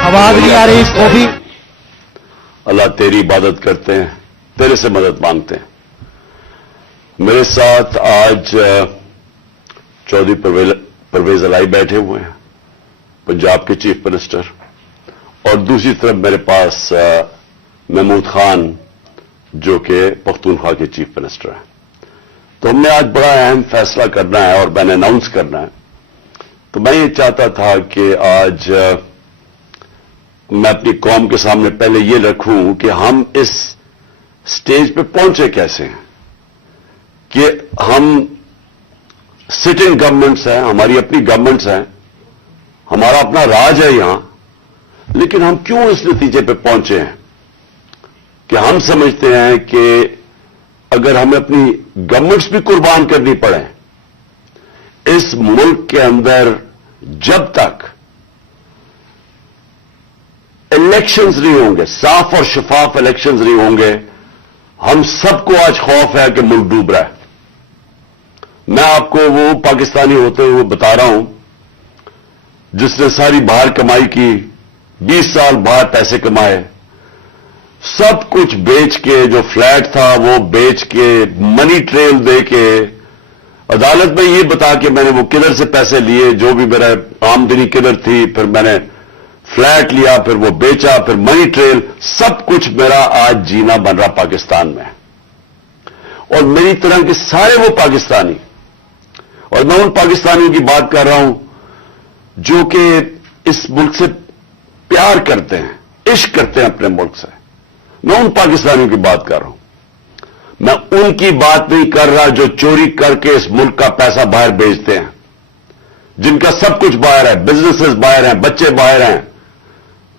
آواز نہیں آ رہی کافی. اللہ تیری عبادت کرتے ہیں, تیرے سے مدد مانگتے ہیں. میرے ساتھ آج چودھری پرویز الائی بیٹھے ہوئے ہیں, پنجاب کے چیف منسٹر, اور دوسری طرف میرے پاس محمود خان جو کہ پختونخوا کے چیف منسٹر ہیں. تو ہم نے آج بڑا اہم فیصلہ کرنا ہے اور میں نے اناؤنس کرنا ہے. تو میں یہ چاہتا تھا کہ آج میں اپنی قوم کے سامنے پہلے یہ رکھوں کہ ہم اس سٹیج پہ پہنچے کیسے ہیں, کہ ہم سٹنگ گورنمنٹس ہیں, ہماری اپنی گورنمنٹس ہیں, ہمارا اپنا راج ہے یہاں, لیکن ہم کیوں اس نتیجے پہ پہنچے ہیں کہ ہم سمجھتے ہیں کہ اگر ہمیں اپنی گورنمنٹس بھی قربان کرنی پڑے اس ملک کے اندر, جب تک الیکشنز نہیں ہوں گے, صاف اور شفاف الیکشنز نہیں ہوں گے, ہم سب کو آج خوف ہے کہ ملک ڈوب رہا ہے. میں آپ کو وہ پاکستانی ہوتے ہوئے بتا رہا ہوں جس نے ساری باہر کمائی کی, 20 سال باہر پیسے کمائے, سب کچھ بیچ کے, جو فلیٹ تھا وہ بیچ کے, منی ٹریل دے کے, عدالت میں یہ بتا کے میں نے وہ کدھر سے پیسے لیے, جو بھی میرا آمدنی کدھر تھی, پھر میں نے فلیٹ لیا, پھر وہ بیچا, پھر منی ٹریل, سب کچھ میرا آج جینا بن رہا پاکستان میں. اور میری طرح کے سارے وہ پاکستانی, اور میں ان پاکستانیوں کی بات کر رہا ہوں جو کہ اس ملک سے پیار کرتے ہیں, عشق کرتے ہیں اپنے ملک سے, میں ان پاکستانیوں کی بات کر رہا ہوں. میں ان کی بات نہیں کر رہا جو چوری کر کے اس ملک کا پیسہ باہر بیچتے ہیں, جن کا سب کچھ باہر ہے, بزنسز باہر ہیں, بچے باہر ہیں,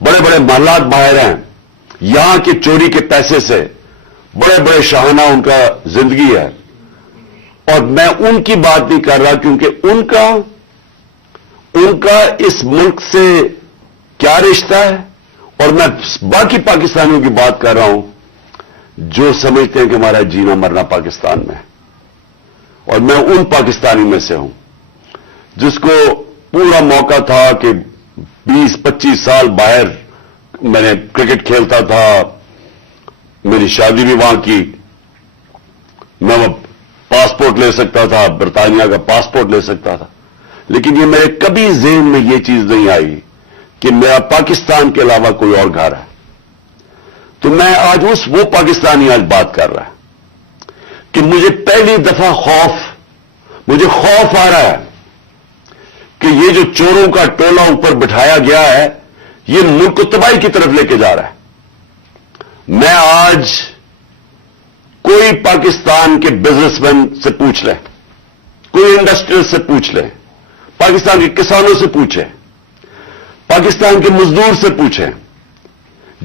بڑے بڑے محلات باہر ہیں, یہاں کے چوری کے پیسے سے بڑے بڑے شاہانہ ان کا زندگی ہے. اور میں ان کی بات نہیں کر رہا کیونکہ ان کا اس ملک سے کیا رشتہ ہے, اور میں باقی پاکستانیوں کی بات کر رہا ہوں جو سمجھتے ہیں کہ ہمارا جینا مرنا پاکستان میں ہے. اور میں ان پاکستانی میں سے ہوں جس کو پورا موقع تھا کہ 20-25 سال باہر میں نے کرکٹ کھیلتا تھا, میری شادی بھی وہاں کی, میں پاسپورٹ لے سکتا تھا, برطانیہ کا پاسپورٹ لے سکتا تھا, لیکن یہ میرے کبھی ذہن میں یہ چیز نہیں آئی کہ میرا پاکستان کے علاوہ کوئی اور گھر ہے. تو میں آج وہ پاکستانی آج بات کر رہا ہے کہ مجھے پہلی دفعہ مجھے خوف آ رہا ہے کہ یہ جو چوروں کا ٹولہ اوپر بٹھایا گیا ہے یہ ملک کو تباہی کی طرف لے کے جا رہا ہے. میں آج کوئی پاکستان کے بزنس مین سے پوچھ لے, کوئی انڈسٹریل سے پوچھ لے, پاکستان کے کسانوں سے پوچھیں, پاکستان کے مزدور سے پوچھیں,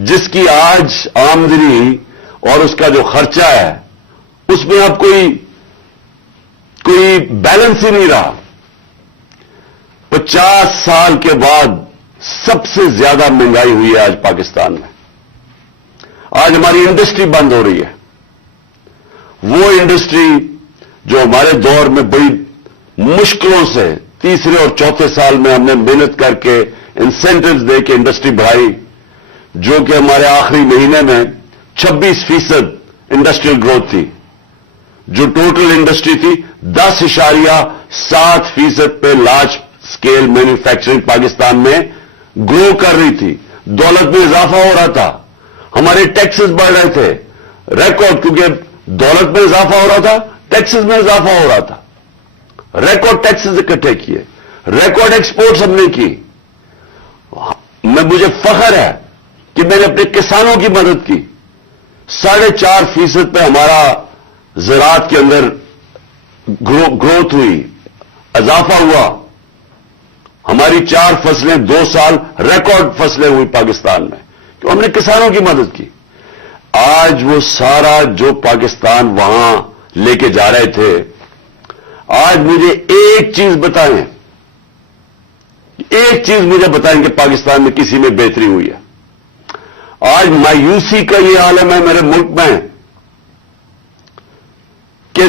جس کی آج آمدنی اور اس کا جو خرچہ ہے اس میں اب کوئی بیلنس ہی نہیں رہا. 50 سال کے بعد سب سے زیادہ مہنگائی ہوئی ہے آج پاکستان میں. آج ہماری انڈسٹری بند ہو رہی ہے, وہ انڈسٹری جو ہمارے دور میں بڑی مشکلوں سے تیسرے اور چوتھے سال میں ہم نے محنت کر کے انسینٹیوز دے کے انڈسٹری بڑھائی, جو کہ ہمارے آخری مہینے میں 26% انڈسٹریل گروتھ تھی, جو ٹوٹل انڈسٹری تھی 10.7% پہ لارج اسکیل مینوفیکچرنگ پاکستان میں گرو کر رہی تھی. دولت میں اضافہ ہو رہا تھا, ہمارے ٹیکسز بڑھ رہے تھے, ریکارڈ, کیونکہ دولت میں اضافہ ہو رہا تھا, ٹیکسز میں اضافہ ہو رہا تھا, ریکارڈ ٹیکسز اکٹھے کیے, ریکارڈ ایکسپورٹس ہم نے کی. مجھے فخر ہے کہ میں نے اپنے کسانوں کی مدد کی. 4.5% پہ ہمارا زراعت کے اندر گروتھ ہوئی, اضافہ ہوا. ہماری 4 فصلیں 2 سال ریکارڈ فصلیں ہوئی پاکستان میں, کہ ہم نے کسانوں کی مدد کی. آج وہ سارا جو پاکستان وہاں لے کے جا رہے تھے, آج مجھے ایک چیز بتائیں کہ پاکستان میں کسی میں بہتری ہوئی ہے. آج مایوسی کا یہ عالم ہے میرے ملک میں کہ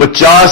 50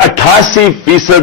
88%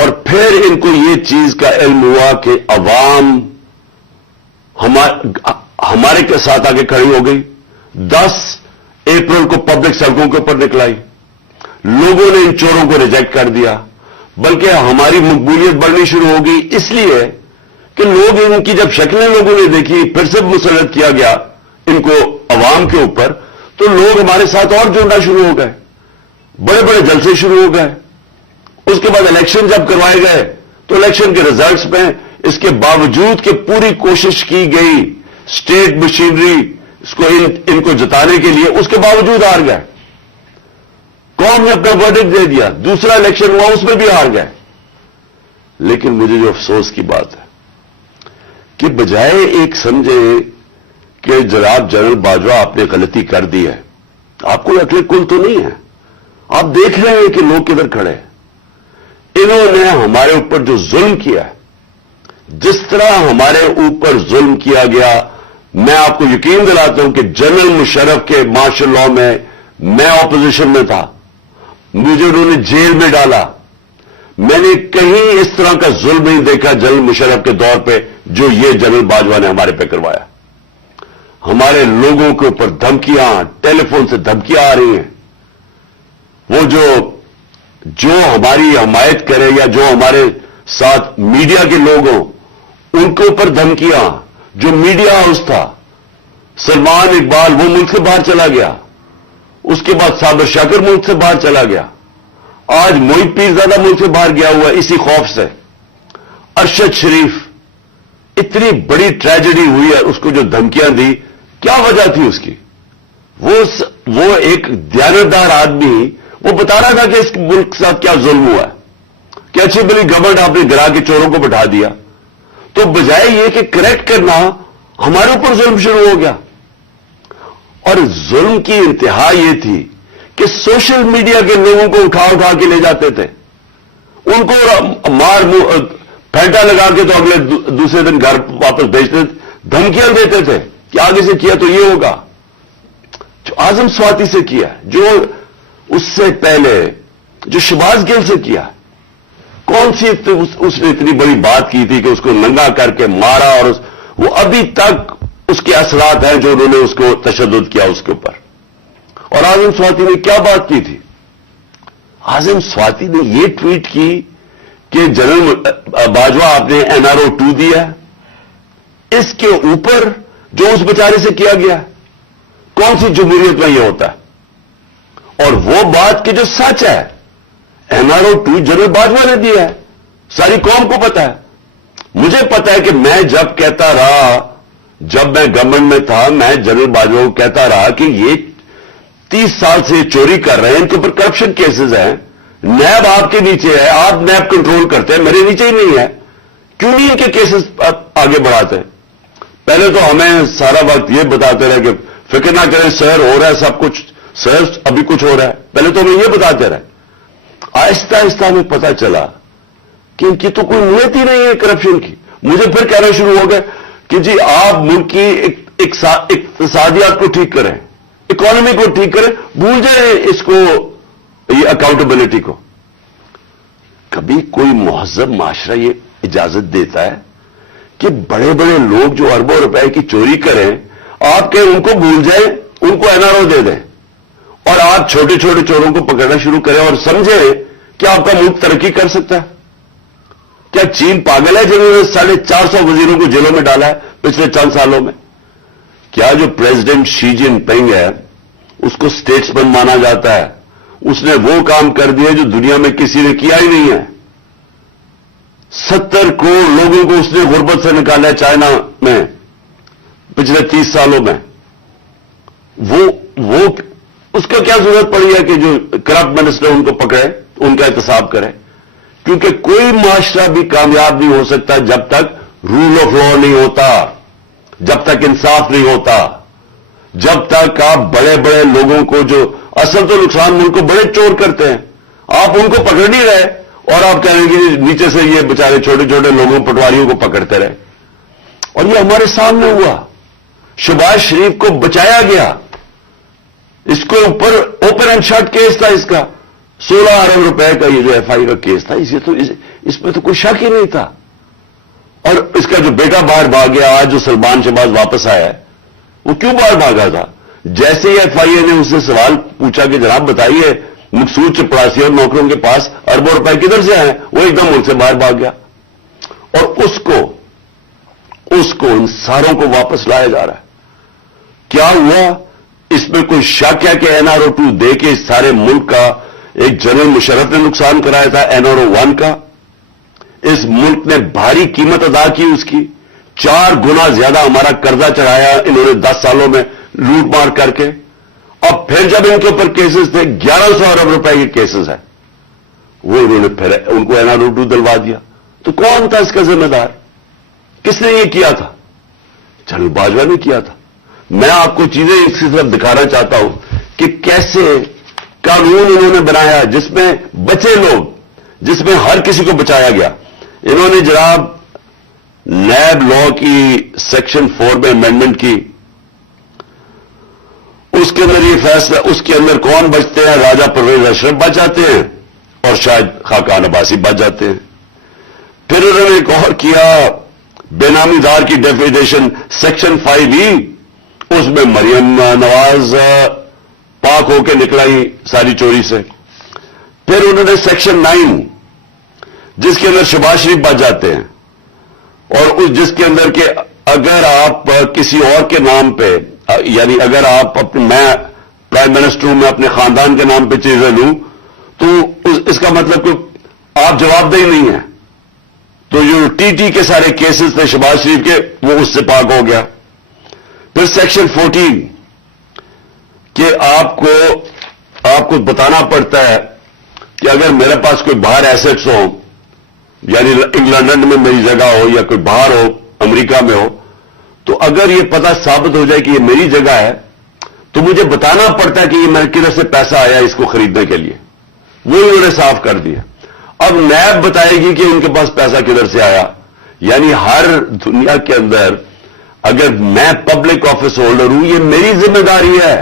اور پھر ان کو یہ چیز کا علم ہوا کہ عوام ہمارے کے ساتھ آگے کھڑی ہو گئی. 10 اپریل کو پبلک سڑکوں کے اوپر نکلائی. لوگوں نے ان چوروں کو ریجیکٹ کر دیا، بلکہ ہماری مقبولیت بڑھنی شروع ہو گئی اس لیے کہ لوگ ان کی جب شکلیں لوگوں نے دیکھی، پھر سے مسلط کیا گیا ان کو عوام کے اوپر، تو لوگ ہمارے ساتھ اور جڑنا شروع ہو گئے، بڑے بڑے جلسے شروع ہو گئے. اس کے بعد الیکشن جب کروائے گئے تو الیکشن کے ریزلٹس میں اس کے باوجود کہ پوری کوشش کی گئی اسٹیٹ مشینری ان کو جتانے کے لیے، اس کے باوجود ہار گئے. قوم نے اپنا ورڈکٹ دے دیا. دوسرا الیکشن ہوا، اس میں بھی ہار گئے. لیکن مجھے جو افسوس کی بات ہے کہ بجائے ایک سمجھے کہ جناب جنرل باجوہ آپ نے غلطی کر دی ہے، آپ کو عقل کل تو نہیں ہے، آپ دیکھ رہے ہیں کہ لوگ کدھر کھڑے ہیں. انہوں نے ہمارے اوپر جو ظلم کیا ہے، جس طرح ہمارے اوپر ظلم کیا گیا، میں آپ کو یقین دلاتا ہوں کہ جنرل مشرف کے مارشل لاء میں اپوزیشن میں تھا، مجھے انہوں نے جیل میں ڈالا. میں نے کہیں اس طرح کا ظلم نہیں دیکھا جنرل مشرف کے دور پہ جو یہ جنرل باجوہ نے ہمارے پہ کروایا. ہمارے لوگوں کے اوپر دھمکیاں، ٹیلی فون سے دھمکیاں آ رہی ہیں. وہ جو ہماری حمایت کرے یا جو ہمارے ساتھ میڈیا کے لوگ ہوں، ان کے اوپر دھمکیاں. جو میڈیا ہاؤس تھا، سلمان اقبال وہ ملک سے باہر چلا گیا، اس کے بعد صابر شاکر ملک سے باہر چلا گیا، آج محیط پیرزادہ ملک سے باہر گیا ہوا ہے اسی خوف سے. ارشد شریف، اتنی بڑی ٹریجڈی ہوئی ہے، اس کو جو دھمکیاں دی، کیا وجہ تھی اس کی؟ وہ ایک دیانتدار آدمی، وہ بتا رہا تھا کہ اس ملک کے ساتھ کیا ظلم ہوا ہے، کہ اچھی بلی گورنمنٹ آپ نے گرا کے چوروں کو بٹھا دیا. تو بجائے یہ کہ کریکٹ کرنا، ہمارے اوپر ظلم شروع ہو گیا. اور ظلم کی انتہا یہ تھی کہ سوشل میڈیا کے لوگوں کو اٹھا کے لے جاتے تھے، ان کو پھینٹا لگا کے تو اگلے دوسرے دن گھر واپس بھیجتے تھے، دھمکیاں دیتے تھے کہ آگے سے کیا تو یہ ہوگا. جو اعظم سواتی سے کیا، جو اس سے پہلے جو شہباز گل سے کیا، کون سی اس نے اتنی بڑی بات کی تھی کہ اس کو ننگا کر کے مارا، اور وہ ابھی تک اس کے اثرات ہیں جو انہوں نے اس کو تشدد کیا اس کے اوپر. اور اعظم سواتی نے کیا بات کی تھی؟ اعظم سواتی نے یہ ٹویٹ کی کہ جنرل باجوہ آپ نے NRO 2 دیا، اس کے اوپر جو اس بیچارے سے کیا گیا، کون سی جمہوریت میں یہ ہوتا ہے؟ اور وہ بات کہ جو سچ ہے، NRO 2 جنرل باجوہ نے دیا ہے، ساری قوم کو پتا ہے. مجھے پتا ہے کہ میں جب کہتا رہا، جب میں گورنمنٹ میں تھا، میں جنرل باجوہ کو کہتا رہا کہ یہ 30 سال سے چوری کر رہے ہیں، ان کے اوپر کرپشن کیسز ہیں، نیب آپ کے نیچے ہے، آپ نیب کنٹرول کرتے ہیں، میرے نیچے ہی نہیں ہے، کیوں نہیں ان کے کیسز آگے بڑھاتے؟ پہلے تو ہمیں سارا وقت یہ بتاتے رہے کہ فکر نہ کریں سر، ہو رہا ہے سب کچھ، سر ابھی کچھ ہو رہا ہے، پہلے تو ہمیں یہ بتاتے رہے. آہستہ آہستہ ہمیں پتا چلا کہ ان کی تو کوئی نیت ہی نہیں ہے کرپشن کی. مجھے پھر کہنا شروع ہو گئے کہ جی آپ ملک کی اقتصادیات کو ٹھیک کریں، اکانومی کو ٹھیک کریں، بھول جائیں اس کو، یہ اکاؤنٹیبلٹی کو. کبھی کوئی مہذب معاشرہ یہ اجازت دیتا ہے کہ بڑے بڑے لوگ جو اربوں روپے کی چوری کریں، آپ کہ ان کو بھول جائیں، ان کو NRO دے دیں، اور آپ چھوٹے چھوٹے چوروں کو پکڑنا شروع کریں اور سمجھیں کہ آپ کا ملک ترقی کر سکتا ہے؟ کیا چین پاگل ہے جنہوں نے 450 وزیروں کو جیلوں میں ڈالا ہے پچھلے چند سالوں میں؟ کیا جو پریزیڈنٹ شی جن پنگ ہے اس کو اسٹیٹسمین مانا جاتا ہے؟ اس نے وہ کام کر دیا جو دنیا میں کسی نے کیا ہی نہیں ہے. 70 کروڑ لوگوں کو اس نے غربت سے نکالا ہے چائنا میں پچھلے 30 سالوں میں. وہ اس کو کیا ضرورت پڑی ہے کہ جو کرپٹ منسٹر ان کو پکڑے، ان کا احتساب کرے؟ کیونکہ کوئی معاشرہ بھی کامیاب نہیں ہو سکتا جب تک رول آف لا نہیں ہوتا، جب تک انصاف نہیں ہوتا، جب تک آپ بڑے بڑے لوگوں کو، جو اصل تو نقصان ملک کو بڑے چور کرتے ہیں، آپ ان کو پکڑ نہیں رہے اور آپ کہیں گے نیچے سے یہ بیچارے چھوٹے چھوٹے لوگوں پٹواریوں کو پکڑتے رہے. اور یہ ہمارے سامنے ہوا. شہباز شریف کو بچایا گیا، اس کو اوپر اوپن اینڈ شٹ کیس تھا، اس کا 16 ارب روپے کا یہ جو FI کا کیس تھا، اس میں تو کوئی شک ہی نہیں تھا. اور اس کا جو بیٹا باہر بھاگ گیا, آج جو سلمان شہباز واپس آیا ہے, وہ کیوں باہر بھاگا تھا؟ جیسے ہی ایف آئی اے نے اس سے سوال پوچھا کہ جناب بتائیے مقصود چپڑاسی اور نوکروں کے پاس اربوں روپے کدھر سے آئے, وہ ایک دم ملک سے باہر بھاگ گیا. اور اس کو ان ساروں کو واپس لایا جا رہا ہے. کیا ہوا؟ اس میں کوئی شک ہے کہ NRO-2 دے کے اس سارے ملک کا ایک جنرل مشرف نے نقصان کرایا تھا NRO-1 کا. اس ملک نے بھاری قیمت ادا کی اس کی, 4 گنا زیادہ ہمارا قرضہ چڑھایا انہوں نے 10 سالوں میں لوٹ مار کر کے. اب پھر جب ان کے اوپر کیسز تھے 1100 ارب روپے کے کیسز ہیں, وہ انہوں نے پھر ان کو NRO-2 دلوا دیا. تو کون تھا اس کا ذمہ دار؟ کس نے یہ کیا تھا؟ جنرل باجوہ نے کیا تھا. میں آپ کو چیزیں اس کی طرف دکھانا چاہتا ہوں کہ کیسے قانون انہوں نے بنایا جس میں بچے لوگ, جس میں ہر کسی کو بچایا گیا. انہوں نے جناب نیب لا کی سیکشن 4 میں امینڈمنٹ کی, اس کے اندر یہ فیصلہ, اس کے اندر کون بچتے ہیں؟ راجہ پرویز اشرف بچ جاتے ہیں اور شاید خاقان عباسی بچ جاتے ہیں. پھر انہوں نے ایک اور کیا, بے نامی دار کی ڈیفینیشن سیکشن 5E, اس میں مریم نواز پاک ہو کے نکلائی ساری چوری سے. پھر انہوں نے سیکشن 9 جس کے اندر شہباز شریف بچ جاتے ہیں, اور جس کے اندر کہ اگر آپ کسی اور کے نام پہ, یعنی اگر آپ میں پرائم منسٹر ہوں, میں اپنے خاندان کے نام پہ چیزیں لوں تو اس کا مطلب کہ آپ جواب دہی نہیں ہیں. تو جو TT کے سارے کیسز تھے شہباز شریف کے, وہ اس سے پاک ہو گیا. پھر سیکشن 14 کہ آپ کو بتانا پڑتا ہے کہ اگر میرے پاس کوئی باہر ایسٹس ہو, یعنی انگلینڈ میں میری جگہ ہو یا کوئی باہر ہو امریکہ میں ہو, تو اگر یہ پتہ ثابت ہو جائے کہ یہ میری جگہ ہے تو مجھے بتانا پڑتا ہے کہ یہ میرے کدھر سے پیسہ آیا اس کو خریدنے کے لیے. وہ انہوں نے صاف کر دیا. اب نیب بتائے گی کہ ان کے پاس پیسہ کدھر سے آیا. یعنی ہر دنیا کے اندر اگر میں پبلک آفس ہولڈر ہوں, یہ میری ذمہ داری ہے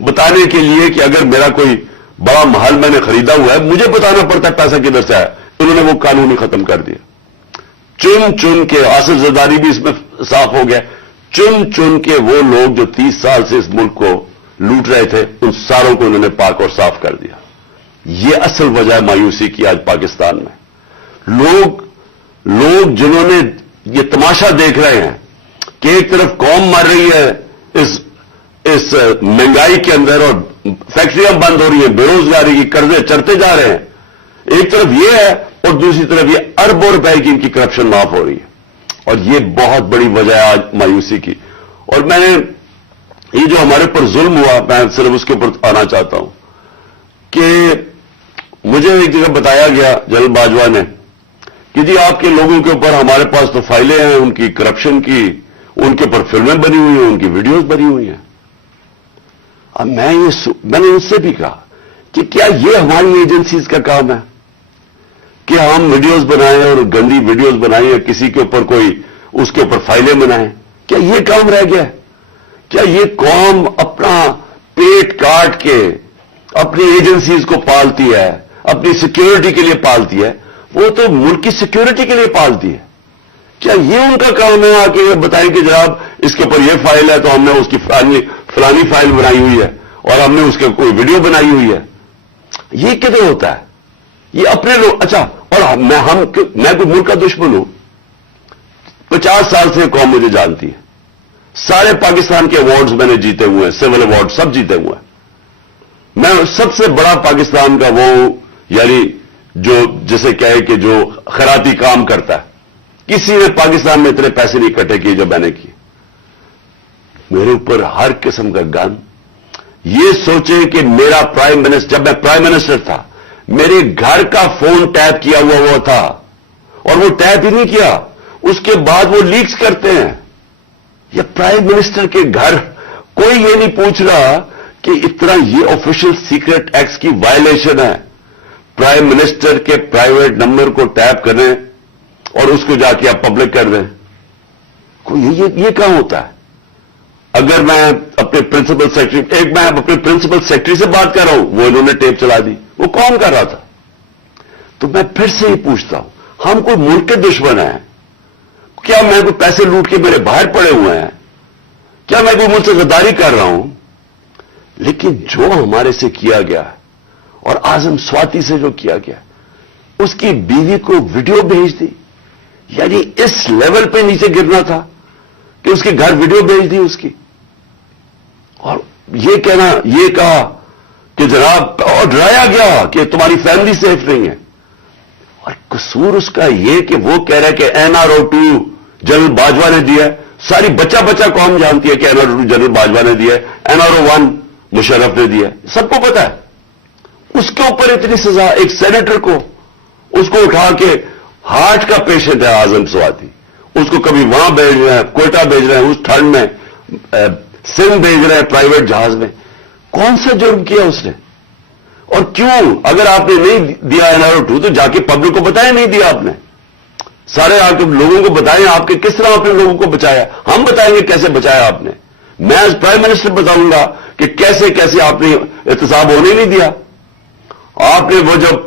بتانے کے لیے کہ اگر میرا کوئی بڑا محل میں نے خریدا ہوا ہے, مجھے بتانا پڑتا ہے پیسہ کدھر سے آیا. انہوں نے وہ قانون ہی ختم کر دیا. چن کے آصف زرداری بھی اس میں صاف ہو گیا. چن کے وہ لوگ جو 30 سال سے اس ملک کو لوٹ رہے تھے, ان ساروں کو انہوں نے پاک اور صاف کر دیا. یہ اصل وجہ ہے مایوسی کی آج پاکستان میں. لوگ جنہوں نے یہ تماشا دیکھ رہے ہیں کہ ایک طرف قوم مر رہی ہے اس مہنگائی کے اندر اور فیکٹریاں بند ہو رہی ہیں, بے روزگاری کی قرضے چڑھتے جا رہے ہیں, ایک طرف یہ ہے اور دوسری طرف یہ اربوں روپے کی ان کی کرپشن معاف ہو رہی ہے. اور یہ بہت بڑی وجہ ہے آج مایوسی کی. اور میں نے یہ جو ہمارے پر ظلم ہوا, میں صرف اس کے اوپر آنا چاہتا ہوں کہ مجھے ایک جگہ بتایا گیا جنرل باجوہ نے کہ جی آپ کے لوگوں کے اوپر ہمارے پاس تو فائلیں ہیں ان کی کرپشن کی, ان کے اوپر فلمیں بنی ہوئی ہیں, ان کی ویڈیوز بنی ہوئی ہیں. اب میں نے ان سے بھی کہا کہ کیا یہ ہماری ایجنسیز کا کام ہے کہ ہم ویڈیوز بنائیں اور گندی ویڈیوز بنائیں یا کسی کے اوپر کوئی اس کے اوپر فائلیں بنائیں؟ کیا یہ کام رہ گیا ہے؟ کیا یہ قوم اپنا پیٹ کاٹ کے اپنی ایجنسیز کو پالتی ہے, اپنی سیکیورٹی کے لیے پالتی ہے؟ وہ تو ملک کی سیکیورٹی کے لیے پالتی ہے. کیا یہ ان کا کام ہے آ کے بتائیں کہ جناب اس کے اوپر یہ فائل ہے تو ہم نے اس کی فلانی فائل بنائی ہوئی ہے اور ہم نے اس کے کوئی ویڈیو بنائی ہوئی ہے؟ یہ کدھر ہوتا ہے؟ یہ اپنے لوگ. اچھا, اور میں کوئی ملک کا دشمن ہوں؟ 50 سال سے قوم مجھے جانتی ہے. سارے پاکستان کے ایوارڈز میں نے جیتے ہوئے ہیں, سول ایوارڈ سب جیتے ہوئے ہیں. میں سب سے بڑا پاکستان کا وہ یعنی جو جسے کہے کہ جو خیراتی کام کرتا ہے, کسی نے پاکستان میں اتنے پیسے نہیں اکٹھے کیے جو میں نے کیے. میرے اوپر ہر قسم کا گن. یہ سوچیں کہ میرا پرائم منسٹر, جب میں پرائم منسٹر تھا, میرے گھر کا فون ٹیپ کیا ہوا تھا اور وہ ٹیپ ہی نہیں کیا, اس کے بعد وہ لیکس کرتے ہیں. یہ پرائم منسٹر کے گھر کوئی یہ نہیں پوچھ رہا کہ اتنا یہ آفیشل سیکرٹ ایکٹس کی وائلیشن ہے. پرائم منسٹر کے پرائیویٹ نمبر کو ٹیپ کریں اور اس کو جا کے آپ پبلک کر دیں. یہ کہاں ہوتا ہے؟ اگر میں اپنے پرنسپل سیکرٹری, میں اپنے پرنسپل سیکرٹری سے بات کر رہا ہوں, وہ انہوں نے ٹیپ چلا دی, وہ کون کر رہا تھا؟ تو میں پھر سے یہ پوچھتا ہوں, ہم کوئی ملک کے دشمن ہیں کیا؟ میں کوئی پیسے لوٹ کے میرے باہر پڑے ہوئے ہیں کیا؟ میں کوئی ملک سے غداری کر رہا ہوں؟ لیکن جو ہمارے سے کیا گیا اور اعظم سواتی سے جو کیا گیا، اس کی بیوی کو ویڈیو بھیج دی، یعنی اس لیول پہ نیچے گرنا تھا کہ اس کے گھر ویڈیو بھیج دی اس کی، اور یہ کہنا، یہ کہا کہ جناب، اور ڈرایا گیا کہ تمہاری فیملی سیف نہیں ہے. اور قصور اس کا یہ کہ وہ کہہ رہا ہے کہ NRO-2 جنرل باجوہ نے دیا ہے. ساری بچہ قوم جانتی ہے کہ NRO-2 جنرل باجوہ نے دیا ہے، NRO-1 مشرف نے دیا ہے، سب کو پتا ہے. اس کے اوپر اتنی سزا، ایک سینیٹر کو، اس کو اٹھا کے ہارٹ کا پیشنٹ ہے اعظم سواتی، اس کو کبھی وہاں بھیج رہے ہیں، کوئٹہ بھیج رہے ہیں، اس ٹھنڈ میں سندھ بھیج رہے ہیں پرائیویٹ جہاز میں. کون سا جرم کیا اس نے؟ اور کیوں؟ اگر آپ نے نہیں دیا NRO-2 تو جا کے پبلک کو بتائیں نہیں دیا آپ نے. سارے آ کے لوگوں کو بتائیں آپ کے کس طرح آپ نے لوگوں کو بچایا. ہم بتائیں گے کیسے بچایا آپ نے. میں ایز پرائم منسٹر بتاؤں گا کہ کیسے آپ نے احتساب ہونے نہیں دیا. آپ نے وہ جب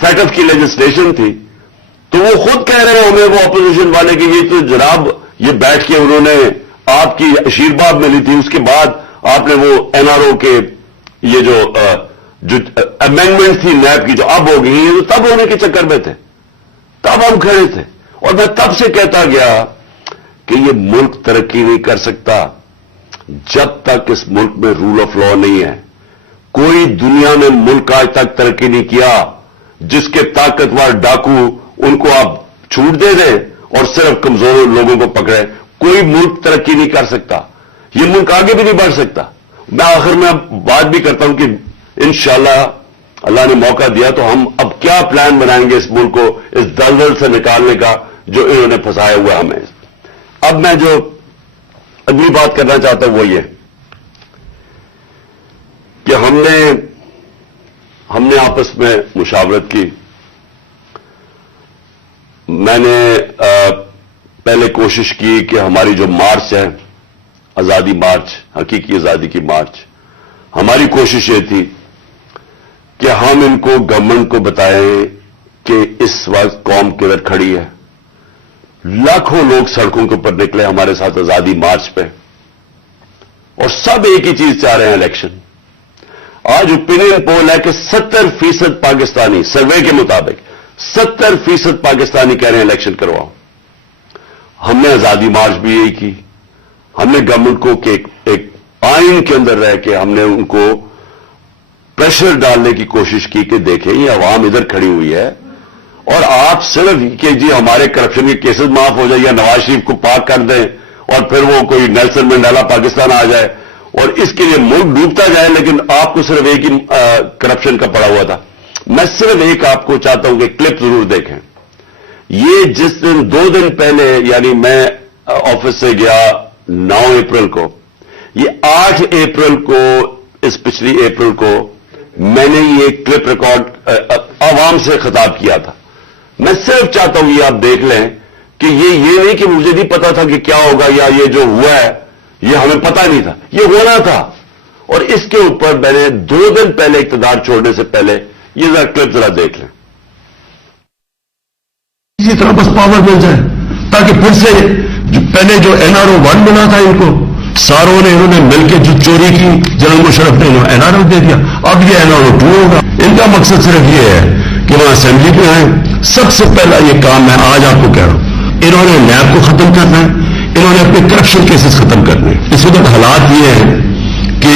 فیٹف کی لیجسلیشن تھی تو وہ خود کہہ رہے ہیں ہمیں، وہ اپوزیشن والے کہ یہ تو جناب یہ بیٹھ کے انہوں نے آپ کی آشیرواد ملی تھی، اس کے بعد آپ نے وہ NRO کے یہ جو امینڈمنٹ تھی نیب کی جو اب ہو گئی، یہ تو تب ہونے کے چکر میں تھے، تب ہم کھڑے تھے. اور میں تب سے کہتا گیا کہ یہ ملک ترقی نہیں کر سکتا جب تک اس ملک میں رول آف لا نہیں ہے. کوئی دنیا میں ملک آج تک ترقی نہیں کیا جس کے طاقتور ڈاکو ان کو آپ چھوٹ دے دیں اور صرف کمزور لوگوں کو پکڑے. کوئی ملک ترقی نہیں کر سکتا، یہ ملک آگے بھی نہیں بڑھ سکتا. میں آخر میں بات بھی کرتا ہوں کہ انشاءاللہ اللہ نے موقع دیا تو ہم اب کیا پلان بنائیں گے اس ملک کو اس دلدل سے نکالنے کا جو انہوں نے پھنسایا ہوا ہمیں. اب میں جو اگلی بات کرنا چاہتا ہوں وہ یہ کہ ہم نے آپس میں مشاورت کی. میں نے پہلے کوشش کی کہ ہماری جو مارچ ہے، آزادی مارچ، حقیقی آزادی کی مارچ، ہماری کوشش یہ تھی کہ ہم ان کو گورنمنٹ کو بتائیں کہ اس وقت قوم کدھر کھڑی ہے. لاکھوں لوگ سڑکوں کے اوپر نکلے ہمارے ساتھ آزادی مارچ پہ، اور سب ایک ہی چیز چاہ رہے ہیں، الیکشن. آج اوپینین پول ہے کہ 70% پاکستانی، سروے کے مطابق 70% پاکستانی کہہ رہے ہیں الیکشن کرواؤ. ہم نے آزادی مارچ بھی یہی کی. ہم نے گورنمنٹ کو کہ ایک آئین کے اندر رہ کے ہم نے ان کو پریشر ڈالنے کی کوشش کی کہ دیکھیں یہ عوام ادھر کھڑی ہوئی ہے اور آپ صرف کہ جی ہمارے کرپشن کے کیسز معاف ہو جائے یا نواز شریف کو پاک کر دیں اور پھر وہ کوئی نیلسن منڈیلا پاکستان آ جائے اور اس کے لیے ملک ڈوبتا جائے، لیکن آپ کو صرف ایک ہی کرپشن کا پڑا ہوا تھا. میں صرف ایک آپ کو چاہتا ہوں کہ کلپ ضرور دیکھیں. یہ جس دن 2 دن پہلے، یعنی میں آفس سے گیا 9 اپریل کو، یہ 8 اپریل کو، اس پچھلی اپریل کو میں نے یہ کلپ ریکارڈ عوام سے خطاب کیا تھا. میں صرف چاہتا ہوں یہ آپ دیکھ لیں کہ یہ نہیں کہ مجھے نہیں پتا تھا کہ کیا ہوگا یا یہ جو ہوا ہے یہ ہمیں پتا نہیں تھا، یہ ہونا تھا. اور اس کے اوپر میں نے 2 دن پہلے اقتدار چھوڑنے سے پہلے یہ ذرا کلپ ذرا دیکھ لیں. اسی طرح بس پاور مل جائے تاکہ پھر سے پہلے جو NRO-1 بنا تھا ان کو ساروں نے انہوں نے مل کے جو چوری کی جنرل مشرف نے NRO دے دیا، اب یہ NRO-2 ہوگا. ان کا مقصد صرف یہ ہے کہ وہاں اسمبلی پہ آئیں. سب سے پہلا یہ کام میں آج آپ کو کہہ رہا ہوں، انہوں نے نیب کو ختم کرنا ہے، انہوں نے اپنے کرپشن کیسز ختم کرنے. اس وقت حالات یہ ہیں کہ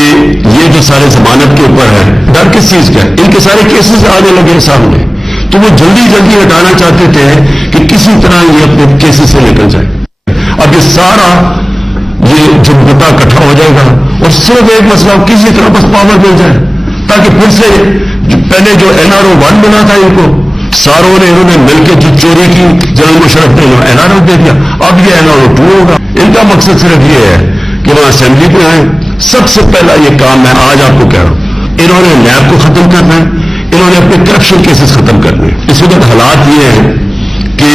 یہ جو سارے ضمانت کے اوپر ہے، ڈر کس چیز کا ہے؟ ان کے سارے کیسز آنے لگے سامنے، تو وہ جلدی ہٹانا چاہتے تھے کہ کسی طرح یہ اپنے کیسز سے نکل جائے. اب یہ سارا یہ جمہوریت اکٹھا ہو جائے گا اور صرف ایک مسئلہ کسی طرح بس پاور مل جائے تاکہ پھر سے پہلے جو NRO-1 بنا تھا ان کو ساروں نے انہوں نے مل کے جو چوری کی جنرل مشرف نے NRO دے دیا، اب یہ NRO-2 ہوگا. ان کا مقصد صرف یہ ہے کہ وہاں اسمبلی پہ آئیں. سب سے پہلا یہ کام میں آج آپ کو کہہ رہا ہوں، انہوں نے نیب کو ختم کرنا ہے، انہوں نے اپنے کرپشن کیسز ختم کرنے. اس وقت حالات یہ ہیں کہ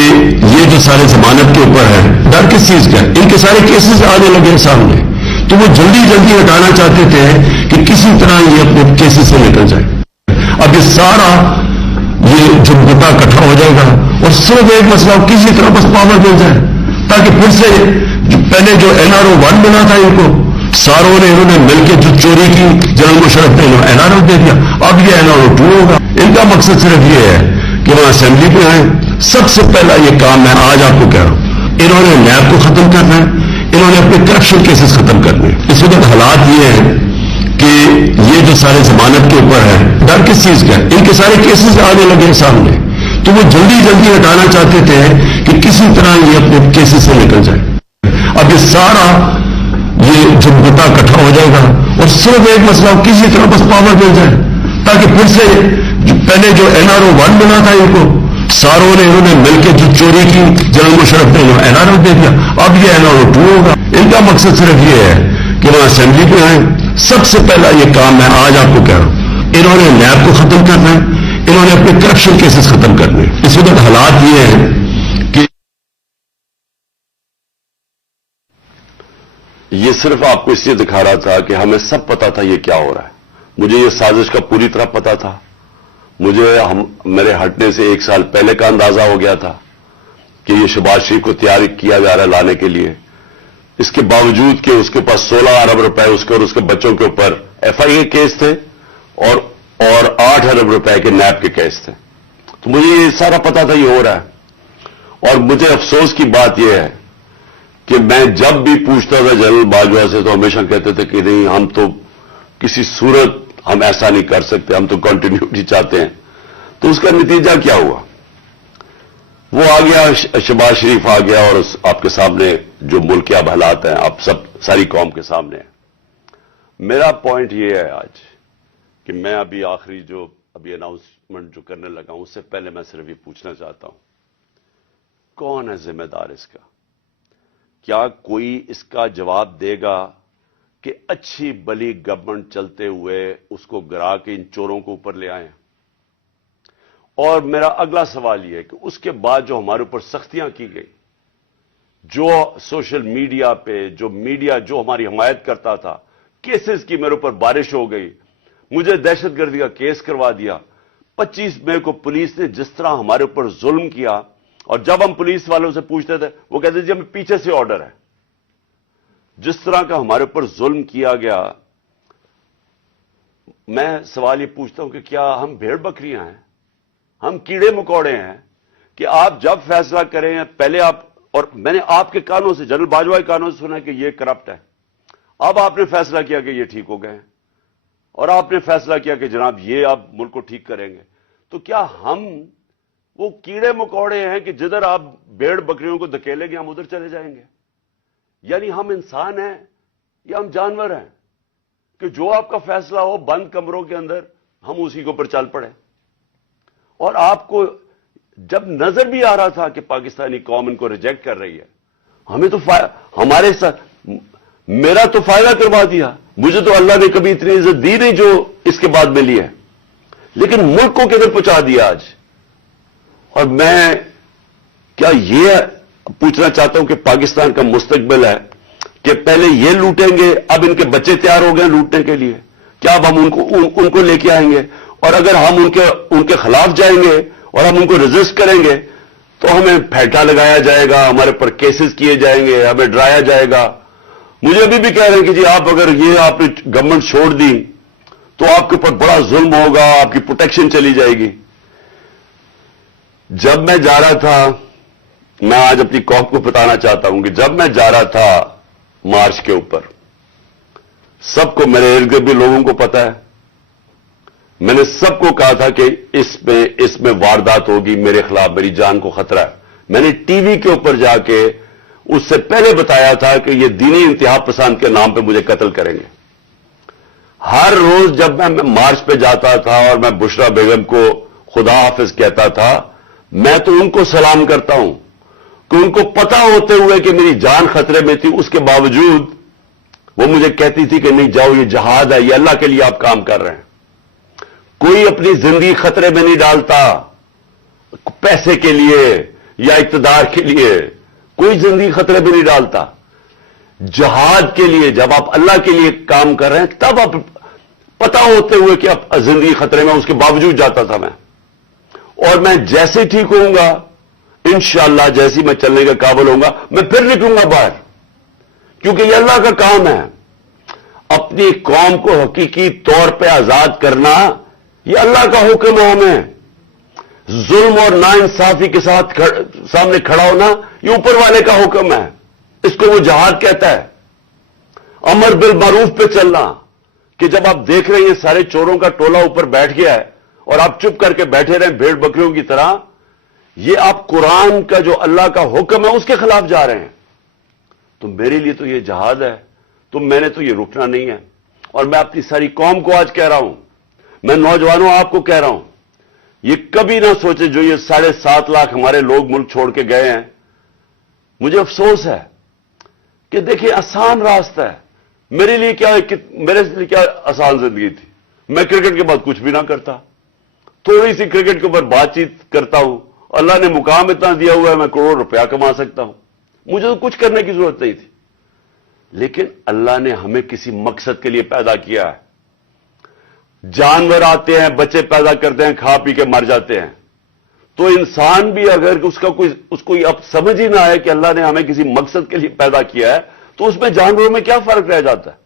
یہ جو سارے ضمانت کے اوپر ہے، ڈر کس چیز کا ہے؟ ان کے سارے کیسز آنے لگے سامنے، تو وہ جلدی ہٹانا چاہتے تھے کہ کسی طرح یہ اپنے کیسز سے نکل جائے. اب یہ سارا یہ جمہوریت اکٹھا ہو جائے گا اور صرف ایک مسئلہ کسی طرح بس پاور مل جائے تاکہ پھر سے پہلے جو NRO 1 بنا تھا ان کو ساروں نے انہوں نے مل کے جو چوری کی جنرل مشرف نے NRO دے دیا، اب یہ NRO 2 ہوگا۔ ان کا مقصد صرف یہ ہے کہ وہاں اسمبلی پہ آئیں۔ سب سے پہلا یہ کام میں آج آپ کو کہہ رہا ہوں، انہوں نے نیب کو ختم کرنا ہے، انہوں نے اپنے کرپشن کیسز ختم کرنے ہیں۔ اس وقت حالات یہ ہیں کہ یہ جو سارے ضمانت کے اوپر ہے، ڈر کس چیز کا ہے؟ ان کے سارے کیسز آنے لگے ہیں سامنے، تو وہ جلدی جلدی ہٹانا چاہتے تھے کہ کسی طرح یہ اپنے کیسز سے نکل جائے۔ اب یہ سارا یہ جمہوریت اکٹھا ہو جائے گا اور صرف ایک مسئلہ کسی طرح بس پاور مل جائے تاکہ پھر سے پہلے جو NRO 1 بنا تھا ان کو ساروں نے انہوں نے مل کے جو چوری کی جنرل مشرف نے NRO دے دیا، اب یہ NRO 2 ہوگا۔ ان کا مقصد صرف یہ ہے کہ وہاں اسمبلی پہ آئیں۔ سب سے پہلا یہ کام میں آج آپ کو کہہ رہا ہوں، انہوں نے نیب کو ختم کرنا ہے، انہوں نے اپنے کرپشن کیسز ختم کرنے ہیں۔ اس وقت حالات یہ ہیں کہ یہ صرف آپ کو اس لیے دکھا رہا تھا کہ ہمیں سب پتا تھا یہ کیا ہو رہا ہے۔ مجھے یہ سازش کا پوری طرح پتا تھا، مجھے میرے ہٹنے سے 1 سال پہلے کا اندازہ ہو گیا تھا کہ یہ شہباز شریف کو تیار کیا جا رہا ہے لانے کے لیے۔ اس کے باوجود کہ اس کے پاس 16 ارب روپے اس کے اور اس کے بچوں کے اوپر FIA کیس تھے اور 8 ارب روپے کے نیب کے کیس تھے، تو مجھے یہ سارا پتا تھا یہ ہو رہا ہے۔ اور مجھے افسوس کی بات یہ ہے کہ میں جب بھی پوچھتا تھا جنرل باجوہ سے تو ہمیشہ کہتے تھے کہ نہیں، ہم تو کسی صورت ہم ایسا نہیں کر سکتے، ہم تو کنٹینیوٹی چاہتے ہیں۔ تو اس کا نتیجہ کیا ہوا؟ وہ آ گیا، شہباز شریف آ گیا، اور آپ کے سامنے جو ملک کے اب حالات ہیں، آپ ساری قوم کے سامنے ہیں۔ میرا پوائنٹ یہ ہے آج کہ میں ابھی اناؤنسمنٹ جو کرنے لگا ہوں اس سے پہلے میں صرف یہ پوچھنا چاہتا ہوں، کون ہے ذمہ دار اس کا؟ کیا کوئی اس کا جواب دے گا کہ اچھی بلی گورنمنٹ چلتے ہوئے اس کو گرا کے ان چوروں کو اوپر لے آئیں؟ اور میرا اگلا سوال یہ ہے کہ اس کے بعد جو ہمارے اوپر سختیاں کی گئی، جو سوشل میڈیا پہ جو میڈیا جو ہماری حمایت کرتا تھا، کیسز کی میرے اوپر بارش ہو گئی، مجھے دہشت گردی کا کیس کروا دیا۔ 25 مئی کو پولیس نے جس طرح ہمارے اوپر ظلم کیا، اور جب ہم پولیس والوں سے پوچھتے تھے وہ کہتے تھے جی ہمیں پیچھے سے آرڈر ہے۔ جس طرح کا ہمارے اوپر ظلم کیا گیا، میں سوال یہ پوچھتا ہوں کہ کیا ہم بھیڑ بکریاں ہیں؟ ہم کیڑے مکوڑے ہیں کہ آپ جب فیصلہ کریں پہلے اور میں نے آپ کے کانوں سے، جنرل باجوہ کے کانوں سے سنا کہ یہ کرپٹ ہے، اب آپ نے فیصلہ کیا کہ یہ ٹھیک ہو گئے ہیں، اور آپ نے فیصلہ کیا کہ جناب یہ آپ ملک کو ٹھیک کریں گے۔ تو کیا ہم وہ کیڑے مکوڑے ہیں کہ جدھر آپ بھیڑ بکریوں کو دھکیلیں گے ہم ادھر چلے جائیں گے؟ یعنی ہم انسان ہیں یا ہم جانور ہیں کہ جو آپ کا فیصلہ ہو بند کمروں کے اندر ہم اسی کے اوپر چل پڑے؟ اور آپ کو جب نظر بھی آ رہا تھا کہ پاکستانی قوم ان کو ریجیکٹ کر رہی ہے، ہمیں تو ہمارے ساتھ میرا تو فائدہ کروا دیا، مجھے تو اللہ نے کبھی اتنی عزت دی نہیں جو اس کے بعد ملی ہے، لیکن ملک کو کدھر پہنچا دیا آج۔ اور میں کیا یہ پوچھنا چاہتا ہوں کہ پاکستان کا مستقبل ہے کہ پہلے یہ لوٹیں گے، اب ان کے بچے تیار ہو گئے لوٹنے کے لیے، کیا اب ہم ان کو لے کے آئیں گے؟ اور اگر ہم ان کے خلاف جائیں گے اور ہم ان کو ریزسٹ کریں گے تو ہمیں پھیٹا لگایا جائے گا، ہمارے پر کیسز کیے جائیں گے، ہمیں ڈرایا جائے گا۔ مجھے ابھی بھی کہہ رہے ہیں کہ جی آپ اگر یہ آپ نے گورنمنٹ چھوڑ دی تو آپ کے اوپر بڑا ظلم ہوگا، آپ کی پروٹیکشن چلی جائے گی۔ جب میں جا رہا تھا، میں آج اپنی قوم کو بتانا چاہتا ہوں کہ جب میں جا رہا تھا مارچ کے اوپر، سب کو، میرے ارد گرد بھی لوگوں کو پتا ہے، میں نے سب کو کہا تھا کہ اس میں واردات ہوگی، میرے خلاف میری جان کو خطرہ ہے۔ میں نے ٹی وی کے اوپر جا کے اس سے پہلے بتایا تھا کہ یہ دینی انتہا پسند کے نام پہ مجھے قتل کریں گے۔ ہر روز جب میں مارچ پہ جاتا تھا اور میں بشرا بیگم کو خدا حافظ کہتا تھا، میں تو ان کو سلام کرتا ہوں کہ ان کو پتا ہوتے ہوئے کہ میری جان خطرے میں تھی، اس کے باوجود وہ مجھے کہتی تھی کہ نہیں جاؤ، یہ جہاد ہے، یہ اللہ کے لیے آپ کام کر رہے ہیں۔ کوئی اپنی زندگی خطرے میں نہیں ڈالتا پیسے کے لیے یا اقتدار کے لیے، کوئی زندگی خطرے میں نہیں ڈالتا۔ جہاد کے لیے جب آپ اللہ کے لیے کام کر رہے ہیں تب آپ پتا ہوتے ہوئے کہ اب زندگی خطرے میں، اس کے باوجود جاتا تھا میں۔ اور میں جیسے ٹھیک ہوں گا انشاءاللہ، جیسی میں چلنے کا قابل ہوں گا، میں پھر نکلوں گا باہر، کیونکہ یہ اللہ کا کام ہے۔ اپنی قوم کو حقیقی طور پہ آزاد کرنا یہ اللہ کا حکم ہے ہمیں۔ ظلم اور ناانصافی کے ساتھ سامنے کھڑا ہونا یہ اوپر والے کا حکم ہے، اس کو وہ جہاد کہتا ہے۔ امر بالمعروف پہ چلنا، کہ جب آپ دیکھ رہے ہیں یہ سارے چوروں کا ٹولہ اوپر بیٹھ گیا ہے اور آپ چپ کر کے بیٹھے رہیں بھیڑ بکریوں کی طرح، یہ آپ قرآن کا جو اللہ کا حکم ہے اس کے خلاف جا رہے ہیں۔ تو میرے لیے تو یہ جہاد ہے، تو میں نے تو یہ رکنا نہیں ہے۔ اور میں اپنی ساری قوم کو آج کہہ رہا ہوں، میں نوجوانوں آپ کو کہہ رہا ہوں، یہ کبھی نہ سوچے جو یہ 7.5 لاکھ ہمارے لوگ ملک چھوڑ کے گئے ہیں۔ مجھے افسوس ہے کہ دیکھیں آسان راستہ ہے، میرے لیے کیا آسان زندگی تھی۔ میں کرکٹ کے بعد کچھ بھی نہ کرتا، تھوڑی سی کرکٹ کے اوپر بات چیت کرتا ہوں، اللہ نے مقام اتنا دیا ہوا ہے میں کروڑ روپیہ کما سکتا ہوں، مجھے تو کچھ کرنے کی ضرورت نہیں تھی۔ لیکن اللہ نے ہمیں کسی مقصد کے لیے پیدا کیا ہے۔ جانور آتے ہیں، بچے پیدا کرتے ہیں، کھا پی کے مر جاتے ہیں، تو انسان بھی اگر اس کو اب سمجھ ہی نہ آئے کہ اللہ نے ہمیں کسی مقصد کے لیے پیدا کیا ہے، تو اس میں جانوروں میں کیا فرق رہ جاتا ہے؟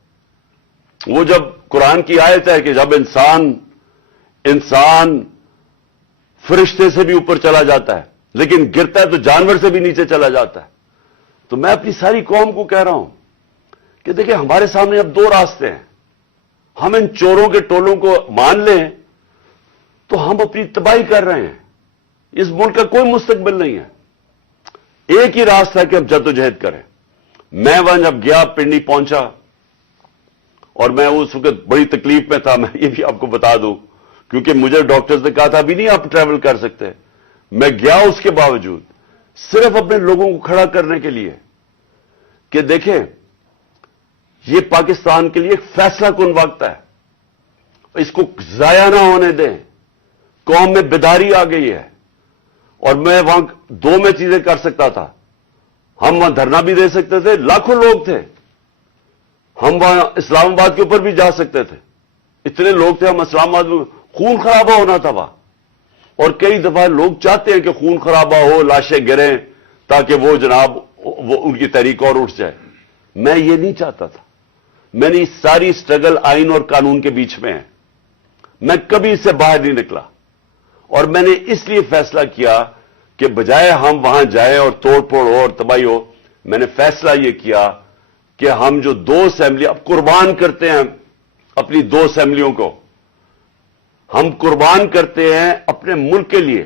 وہ جب قرآن کی آیت ہے کہ جب انسان فرشتے سے بھی اوپر چلا جاتا ہے لیکن گرتا ہے تو جانور سے بھی نیچے چلا جاتا ہے۔ تو میں اپنی ساری قوم کو کہہ رہا ہوں کہ دیکھیں ہمارے سامنے اب 2 راستے ہیں۔ ہم ان چوروں کے ٹولوں کو مان لیں تو ہم اپنی تباہی کر رہے ہیں، اس ملک کا کوئی مستقبل نہیں ہے۔ ایک ہی راستہ ہے کہ ہم جدوجہد کریں۔ میں وہاں جب گیا پنڈی پہنچا اور میں اس وقت بڑی تکلیف میں تھا، میں یہ بھی آپ کو بتا دوں، کیونکہ مجھے ڈاکٹرز نے کہا تھا ابھی نہیں آپ ٹریول کر سکتے۔ میں گیا اس کے باوجود صرف اپنے لوگوں کو کھڑا کرنے کے لیے کہ دیکھیں یہ پاکستان کے لیے ایک فیصلہ کن وقت ہے، اس کو ضائع نہ ہونے دیں۔ قوم میں بیداری آ گئی ہے، اور میں وہاں 2 میں چیزیں کر سکتا تھا۔ ہم وہاں دھرنا بھی دے سکتے تھے، لاکھوں لوگ تھے، ہم وہاں اسلام آباد کے اوپر بھی جا سکتے تھے، اتنے لوگ تھے، ہم اسلام آباد میں خون خرابہ ہونا تھا وہاں، اور کئی دفعہ لوگ چاہتے ہیں کہ خون خرابہ ہو، لاشیں گریں تاکہ وہ جناب ان کی تحریک اور اٹھ جائے۔ میں یہ نہیں چاہتا تھا۔ میں نے ساری سٹرگل آئین اور قانون کے بیچ میں ہے، میں کبھی اس سے باہر نہیں نکلا، اور میں نے اس لیے فیصلہ کیا کہ بجائے ہم وہاں جائیں اور توڑ پھوڑ ہو اور تباہی ہو، میں نے فیصلہ یہ کیا کہ ہم جو 2 اسمبلی اب قربان کرتے ہیں اپنی 2 اسمبلیوں کو، ہم قربان کرتے ہیں اپنے ملک کے لیے،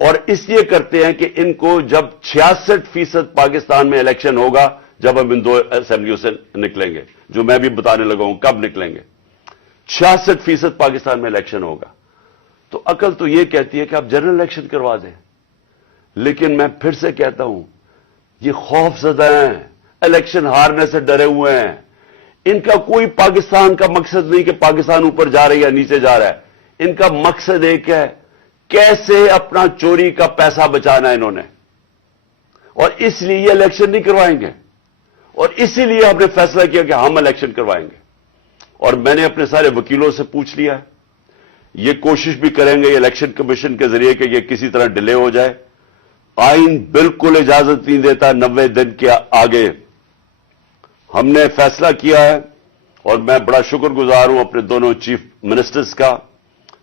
اور اس لیے کرتے ہیں کہ ان کو جب 66% پاکستان میں الیکشن ہوگا، جب ہم ان 2 اسمبلیوں سے نکلیں گے، جو میں بھی بتانے لگا ہوں کب نکلیں گے، 66% پاکستان میں الیکشن ہوگا، تو عقل تو یہ کہتی ہے کہ آپ جنرل الیکشن کروا دیں۔ لیکن میں پھر سے کہتا ہوں یہ خوف زدہ ہیں، الیکشن ہارنے سے ڈرے ہوئے ہیں، ان کا کوئی پاکستان کا مقصد نہیں کہ پاکستان اوپر جا رہا ہے یا نیچے جا رہا ہے، ان کا مقصد ایک ہے، کیسے اپنا چوری کا پیسہ بچانا ہے انہوں نے، اور اس لیے یہ الیکشن نہیں کروائیں گے، اور اسی لیے ہم نے فیصلہ کیا کہ ہم الیکشن کروائیں گے۔ اور میں نے اپنے سارے وکیلوں سے پوچھ لیا ہے، یہ کوشش بھی کریں گے الیکشن کمیشن کے ذریعے کہ یہ کسی طرح ڈیلے ہو جائے۔ آئین بالکل اجازت نہیں دیتا 90 دن کے آگے۔ ہم نے فیصلہ کیا ہے، اور میں بڑا شکر گزار ہوں اپنے دونوں چیف منسٹرز کا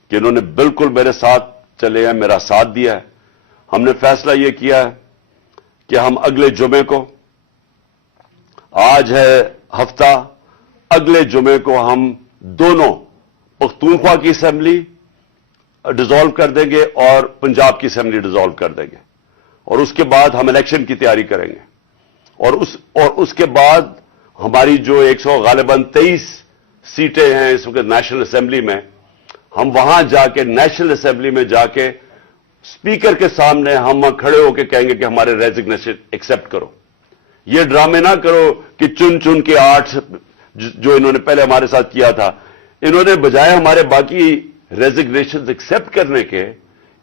کہ انہوں نے بالکل میرے ساتھ چلے ہیں، میرا ساتھ دیا ہے۔ ہم نے فیصلہ یہ کیا ہے کہ ہم اگلے جمعے کو، آج ہے ہفتہ، اگلے جمعے کو ہم دونوں پختونخوا کی اسمبلی ڈیزالو کر دیں گے اور پنجاب کی اسمبلی ڈیزالو کر دیں گے، اور اس کے بعد ہم الیکشن کی تیاری کریں گے، اور اس کے بعد ہماری جو 100 غالباً 23 سیٹیں ہیں اس وقت نیشنل اسمبلی میں، ہم وہاں جا کے نیشنل اسمبلی میں جا کے اسپیکر کے سامنے ہم کھڑے ہو کے کہیں گے کہ ہمارے ریزگنیشن ایکسپٹ کرو۔ یہ ڈرامے نہ کرو کہ چن کے 8 جو انہوں نے پہلے ہمارے ساتھ کیا تھا، انہوں نے بجائے ہمارے باقی ریزگنیشن ایکسپٹ کرنے کے،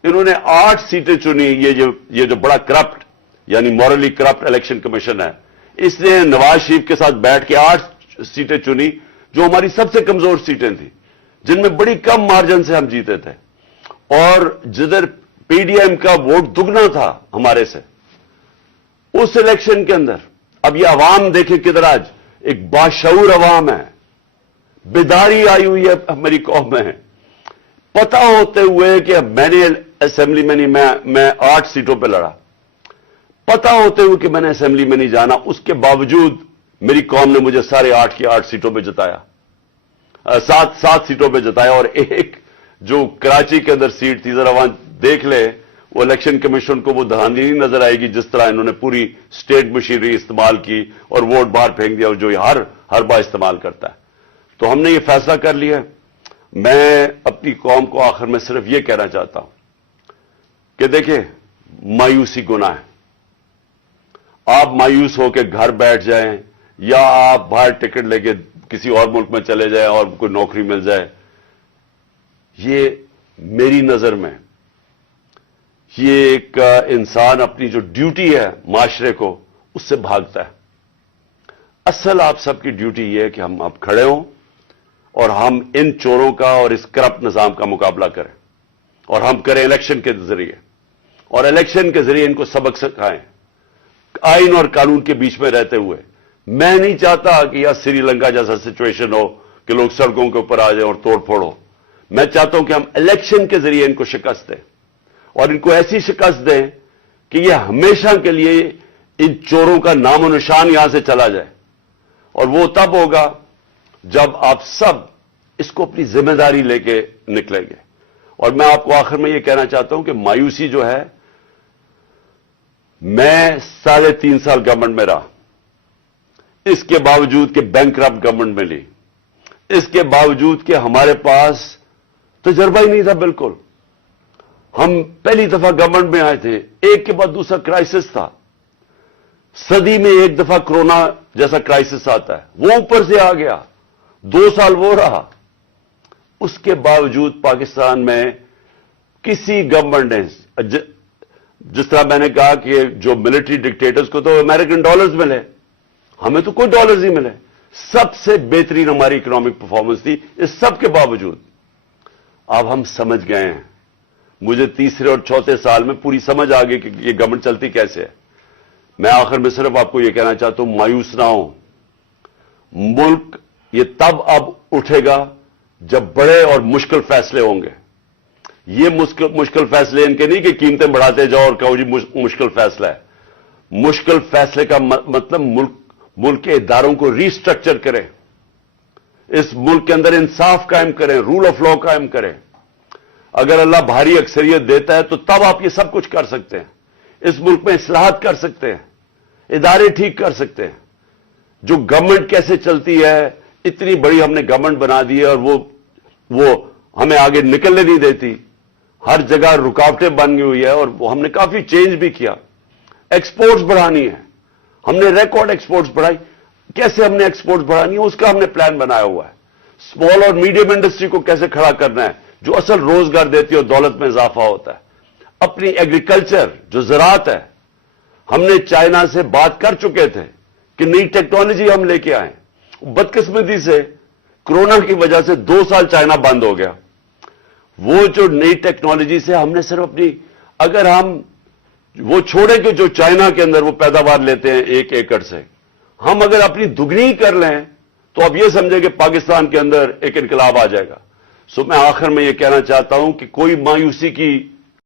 انہوں نے 8 سیٹیں چنی۔ یہ جو بڑا کرپٹ یعنی مورلی کرپٹ الیکشن کمیشن ہے، اس نے نواز شریف کے ساتھ بیٹھ کے 8 سیٹیں چنی جو ہماری سب سے کمزور سیٹیں تھیں، جن میں بڑی کم مارجن سے ہم جیتے تھے، اور جدھر پی ڈی ایم کا ووٹ دگنا تھا ہمارے سے اس الیکشن کے اندر، اب یہ عوام دیکھیں کدھر آج ایک باشعور عوام ہے، بیداری آئی ہوئی ہے ہماری قوم میں، پتہ ہوتے ہوئے کہ میں نے اسمبلی میں نہیں، میں 8 سیٹوں پہ لڑا، پتہ ہوتے ہوئے کہ میں نے اسمبلی میں نہیں جانا، اس کے باوجود میری قوم نے مجھے سارے 8 کی 8 سیٹوں پہ جتایا، 7 سیٹوں پہ جتایا، اور ایک جو کراچی کے اندر سیٹ تھی، ذرا وہاں دیکھ لے، وہ الیکشن کمیشن کو وہ دھاندلی نہیں نظر آئے گی جس طرح انہوں نے پوری اسٹیٹ مشینری استعمال کی اور ووٹ باہر پھینک دیا، اور جو ہر بار استعمال کرتا ہے۔ تو ہم نے یہ فیصلہ کر لیا ہے۔ میں اپنی قوم کو آخر میں صرف یہ کہنا چاہتا ہوں کہ دیکھیں، مایوسی گناہ ہے۔ آپ مایوس ہو کے گھر بیٹھ جائیں یا آپ باہر ٹکٹ لے کے کسی اور ملک میں چلے جائیں اور کوئی نوکری مل جائے، یہ میری نظر میں یہ ایک انسان اپنی جو ڈیوٹی ہے معاشرے کو اس سے بھاگتا ہے۔ اصل آپ سب کی ڈیوٹی یہ ہے کہ ہم اب کھڑے ہوں اور ہم ان چوروں کا اور اس کرپٹ نظام کا مقابلہ کریں، اور ہم کریں الیکشن کے ذریعے، اور الیکشن کے ذریعے ان کو سبق سکھائیں آئین اور قانون کے بیچ میں رہتے ہوئے۔ میں نہیں چاہتا کہ یہ سری لنکا جیسا سچویشن ہو کہ لوگ سڑکوں کے اوپر آ جائیں اور توڑ پھوڑ ہو۔ میں چاہتا ہوں کہ ہم الیکشن کے ذریعے ان کو شکست دیں، اور ان کو ایسی شکست دیں کہ یہ ہمیشہ کے لیے ان چوروں کا نام و نشان یہاں سے چلا جائے، اور وہ تب ہوگا جب آپ سب اس کو اپنی ذمہ داری لے کے نکلیں گے۔ اور میں آپ کو آخر میں یہ کہنا چاہتا ہوں کہ مایوسی جو ہے، میں 3.5 سال گورنمنٹ میں رہا، اس کے باوجود کہ بینکرپٹ گورنمنٹ میں لی، اس کے باوجود کہ ہمارے پاس تجربہ ہی نہیں تھا بالکل۔ ہم پہلی دفعہ گورنمنٹ میں آئے تھے، ایک کے بعد دوسرا کرائسس تھا، صدی میں ایک دفعہ کرونا جیسا کرائسس آتا ہے، وہ اوپر سے آ گیا، 2 سال وہ رہا۔ اس کے باوجود پاکستان میں کسی گورنمنٹ نے، جس طرح میں نے کہا کہ جو ملٹری ڈکٹیٹرز کو تو امریکن ڈالرز ملے، ہمیں تو کوئی ڈالرز ہی ملے، سب سے بہترین ہماری اکنامک پرفارمنس تھی۔ اس سب کے باوجود اب ہم سمجھ گئے ہیں، مجھے تیسرے اور چوتھے سال میں پوری سمجھ آ گئی کہ یہ گورنمنٹ چلتی کیسے ہے۔ میں آخر میں صرف آپ کو یہ کہنا چاہتا ہوں، مایوس نہ ہوں، ملک یہ تب اب اٹھے گا جب بڑے اور مشکل فیصلے ہوں گے۔ یہ مشکل فیصلے ان کے نہیں کہ قیمتیں بڑھاتے جاؤ اور کہو جی مشکل فیصلہ ہے۔ مشکل فیصلے کا مطلب ملک کے اداروں کو ری اسٹرکچر کریں، اس ملک کے اندر انصاف قائم کریں، رول آف لا قائم کریں۔ اگر اللہ بھاری اکثریت دیتا ہے تو تب آپ یہ سب کچھ کر سکتے ہیں، اس ملک میں اصلاحات کر سکتے ہیں، ادارے ٹھیک کر سکتے ہیں۔ جو گورنمنٹ کیسے چلتی ہے، اتنی بڑی ہم نے گورنمنٹ بنا دی ہے اور وہ ہمیں آگے نکلنے نہیں دیتی، ہر جگہ رکاوٹیں بن گئی ہوئی ہے، اور ہم نے کافی چینج بھی کیا۔ ایکسپورٹس بڑھانی ہے، ہم نے ریکارڈ ایکسپورٹس بڑھائی۔ کیسے ہم نے ایکسپورٹس بڑھانی ہے اس کا ہم نے پلان بنایا ہوا ہے۔ اسمال اور میڈیم انڈسٹری کو کیسے کھڑا کرنا ہے جو اصل روزگار دیتی ہے اور دولت میں اضافہ ہوتا ہے۔ اپنی ایگریکلچر جو زراعت ہے، ہم نے چائنا سے بات کر چکے تھے کہ نئی ٹیکنالوجی ہم لے کے آئیں، بدقسمتی سے کرونا کی وجہ سے 2 سال چائنا بند ہو گیا۔ وہ جو نئی ٹیکنالوجی سے ہم نے صرف اپنی، اگر ہم وہ چھوڑیں کہ جو چائنا کے اندر وہ پیداوار لیتے ہیں 1 ایکڑ سے، ہم اگر اپنی دگنی کر لیں تو اب یہ سمجھیں کہ پاکستان کے اندر ایک انقلاب آ جائے گا۔ سو میں آخر میں یہ کہنا چاہتا ہوں کہ کوئی مایوسی کی